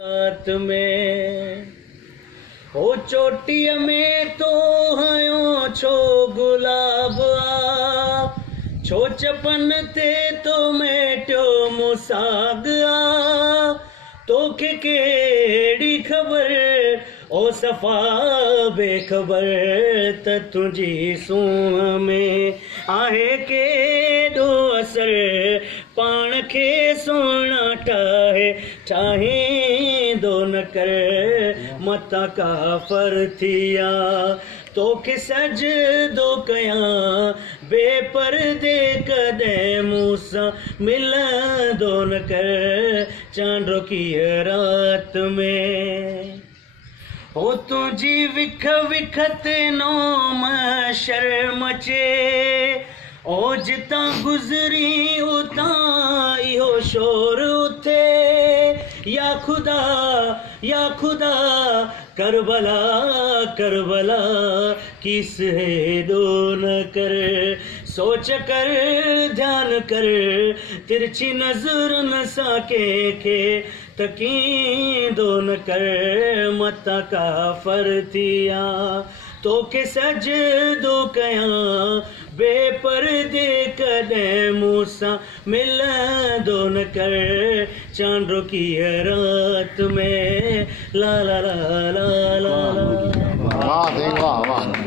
रात में हो चोटीअ में तो हयो छो गुलाब आ, छो चपन ते तो मेटियो मुसाग आ, तोखे केड़ी खबर ओ सफ़ा बेखबर त तुझी सूंह में आहे केॾो असर पाण खे सोना ठाहे ठाहींदो न कर मतां काफ़र थिया तोखे सजदो कयां बेपर्दे कॾहिं मूंसां मिलंदो न कर चांडो कीअं रात में हो तुझी विख विख ते नोम शर्म अचे ओ जितां गुज़री उतां इहो शोर उथे या खुदा करबला करबला किस हेॾो न कर सोच कर ध्यान कर तिरछी नज़रन सां कंहिंखे तकींदो न कर मतां काफ़र थिया तोखे सजदो कयां बेपर्दे कॾहिं मूंसां मिलंदो न कर चांडो कीअं रात में ला ला ला ला ला ला।